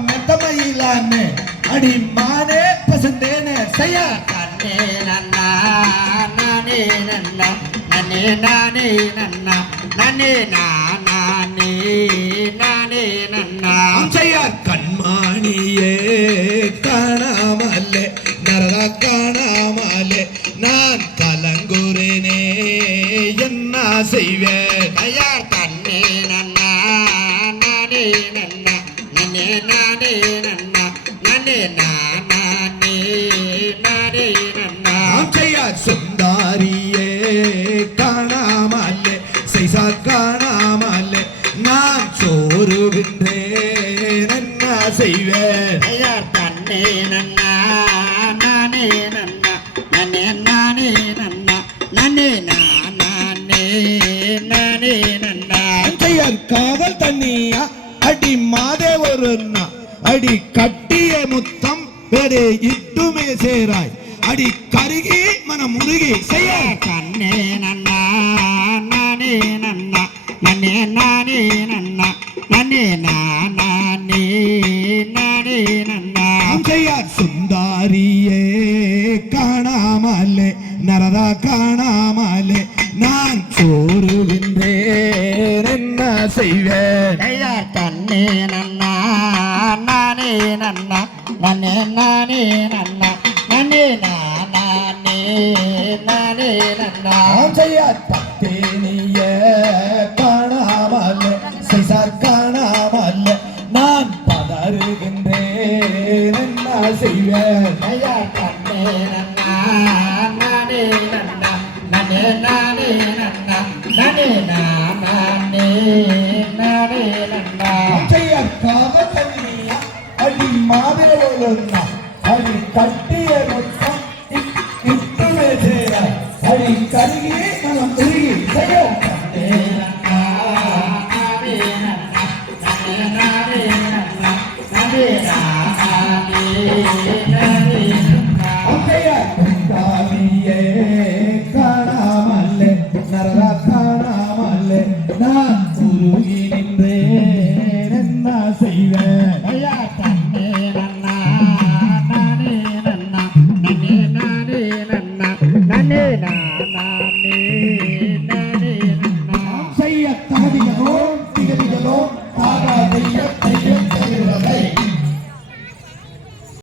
மெத்தமையிலான்னு அடி மானே பசுந்தேனே செய்ய கண்ணே நன்னா நானே நன்னா நன்னே நானே நன்னா நன்னே நானே நானே நன்னா செய்ய கண்மாணியே காணாமலே நரதா காணாமலே நான் கலங்குறேனே என்ன செய்வேன் ஐயார் கண்ணே நன்னா நானே நன்னா நன்னே நானே நன்னா நன்னே நானே நானே நன்னா செய்ய சுந்தாரியே காணாமலே சைசா காணாமலே நான் சோறுகின்றேன் என்ன செய்வேன் ஐயார் கண்ணே நன்னா நானே நன்னா நன்னே நானே நன்னா நன்னே நானே நானே நன்னா காதல் தண்ணியா அடி மாதே ஒரு அடி கட்டிய முத்தம் வேறு இட்டுமே சேராய் அடி கருகி மனம் முருகி செய்ய கண்ணே நன்னா நானே நன்னா நன்னே நானே நன்னா நன்னே நானே நானே நன்னா செய்ய சுந்தாரியே காணாமலே நரதா காணாமலே நான் சோறுகின்றேன் என்ன செய்வேன் ஐயார் கண்ணே நன்னா நானே நன்னா நன்னே நானே நன்னா நன்னே நானே நானே நன்னா செய்ய பத்தேனிய காணாமலே சைசார் காணாமலே நான் பதறுகின்றேன் என்ன செய்வேன் ஐயார் கண்ணே நன்னா நானே நன்னா நன்னே நானே நன்னா நன்னே நானே நானே நன்னா செய்ய காதல் தண்ணியா அடி மாதிரி ஒரு